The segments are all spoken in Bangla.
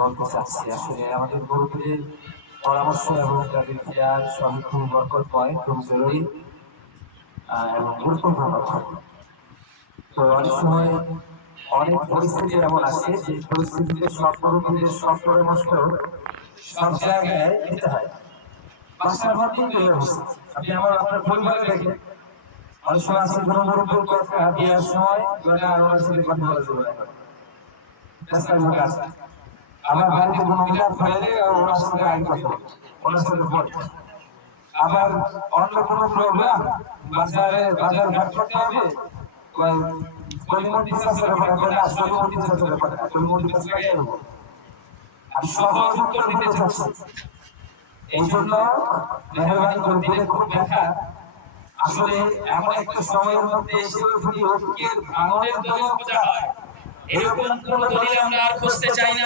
বলতে চাচ্ছি। আসলে আমাদের মুরব্বীদের পরামর্শ এবং তাদের খেয়াল সবই খুব বরকতময়, খুব জরুরি এবং গুরুত্বপূর্ণ। তো অনেক সময় অনেক পরিস্থিতি এমন আসে যে পরিস্থিতিতে সব মুরব্বীদের সব পরামর্শ সব জায়গায় নিতে হয়। বাসার মধ্যেই চলে বসে আপনি আপনার পরিবারে দেখেন, অনেক সময় আছে কোনো মুরব্বীর কথা বিয়ার সময় ওনার সাথে কথা বলা যাবে না, আবার বাড়িতে কোনো মিলাদ হলে ওনার সঙ্গে আইন কথা বলে, ওনার সঙ্গে বলে। আবার অন্য কোনো প্রোগ্রাম বাজার ঘাট করতে হবে, কলিমন্ডি চাষের ব্যাপারে না, সলিমন্ডি চাষের ব্যাপারে না, কলিমন্ডি চাষ লাগাই দেবো। আমি সহজ উত্তর দিতে চাচ্ছি। এই জন্য মেহরবানি করে দিলে খুব দেখা আসলে এমন একটা সময়ের মধ্যে এসে যদি ঐক্যের ভাঙনের দলীয় খোঁজা হয়, এরকম কোন দলিল আমরা আর খুঁজতে চাই না।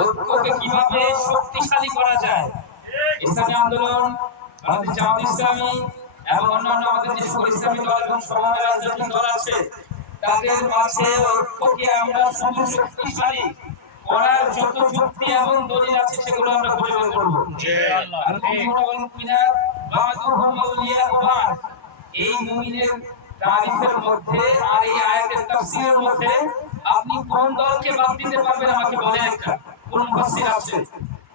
ঐক্যকে কিভাবে শক্তিশালী করা যায়, ইসলামী আন্দোলন, বাংলাদেশ জামাত ইসলামী এবং অন্যান্য আমাদের যে সকল ইসলামী দল এবং সমাজের রাজনৈতিক দল আছে, তাদের মাঝে ঐক্যকে আমরা শক্তিশালী করার যত যুক্তি এবং দলিল আছে সেগুলো আমরা খুঁজে বের করবো। এই মুমিনের তারিফের মধ্যে আর এই আয়াতের তাফসীরের মধ্যে আপনি কোন দলকে বাদ দিতে পারবেন আমাকে বলেন। একটা কোন মুফাসসির আছে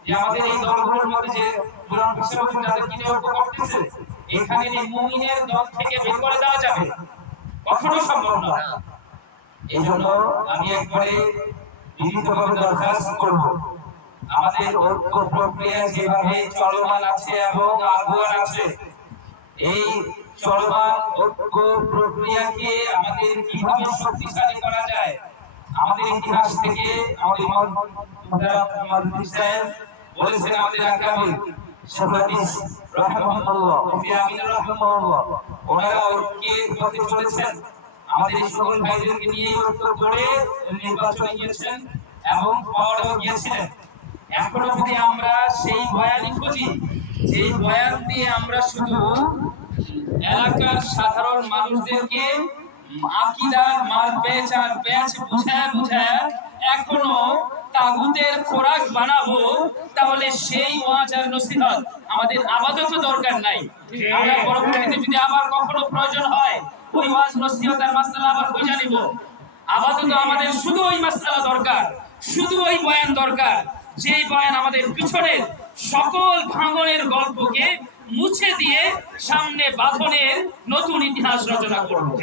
যে আমাদের এই দলগুলোর মধ্যে যে কোরআন ভাষাভাষী যাদের কিনে ঐক্য করতেছে, এখানে এই মুমিনের দল থেকে বের করে দেওয়া যাবে? কখনো সম্ভব না। এই জন্য আমি একবারে বিনীতভাবে দরখাস্ত করব, আমাদের ঐক্য প্রক্রিয়া যেভাবে চলমান আছে এবং আগুয়ান আছে, এই চলমান ঐক্য প্রক্রিয়াকে আমাদের কিভাবে শক্তিশালী করা যায়, আমাদের ইতিহাস থেকে আমাদের বলেছেন, আমাদের আগামী শাফাতিস রাহিমাহুল্লাহ, মুফতি আমিন রাহিমাহুল্লাহ, ওনারা ঐক্যের পথে চলেছেন। আমাদের এই সকল ভাইদেরকে নিয়ে ঐক্য করে নির্বাচনে গিয়েছেন এবং পাওয়ারও গিয়েছিলেন। এখনো যদি আমরা সেই বয়ানই খুঁজি, যে বয়ান দিয়ে আমরা শুধু এলাকার সাধারণ মানুষদেরকে আকীদার মারপ্যাচ আর প্যাচ বুঝায় এখনো তাগুতের খোরাক বানাবো, তাহলে সেই ওয়াজ আর নসিহত আমাদের আপাতত দরকার নাই। আমরা পরবর্তীতে যদি আবার কখনো প্রয়োজন হয় ওই ওয়াজ নসিহত আর মাসআলা আবার খুঁজে নিব। আপাতত আমাদের শুধু ওই মাসআলা দরকার, শুধু ওই বয়ান দরকার, যেই বয়ান আমাদের পিছনের সকল ভাঙনের গল্পকে মুছে দিয়ে সামনে বাঁধনের নতুন ইতিহাস রচনা করবে।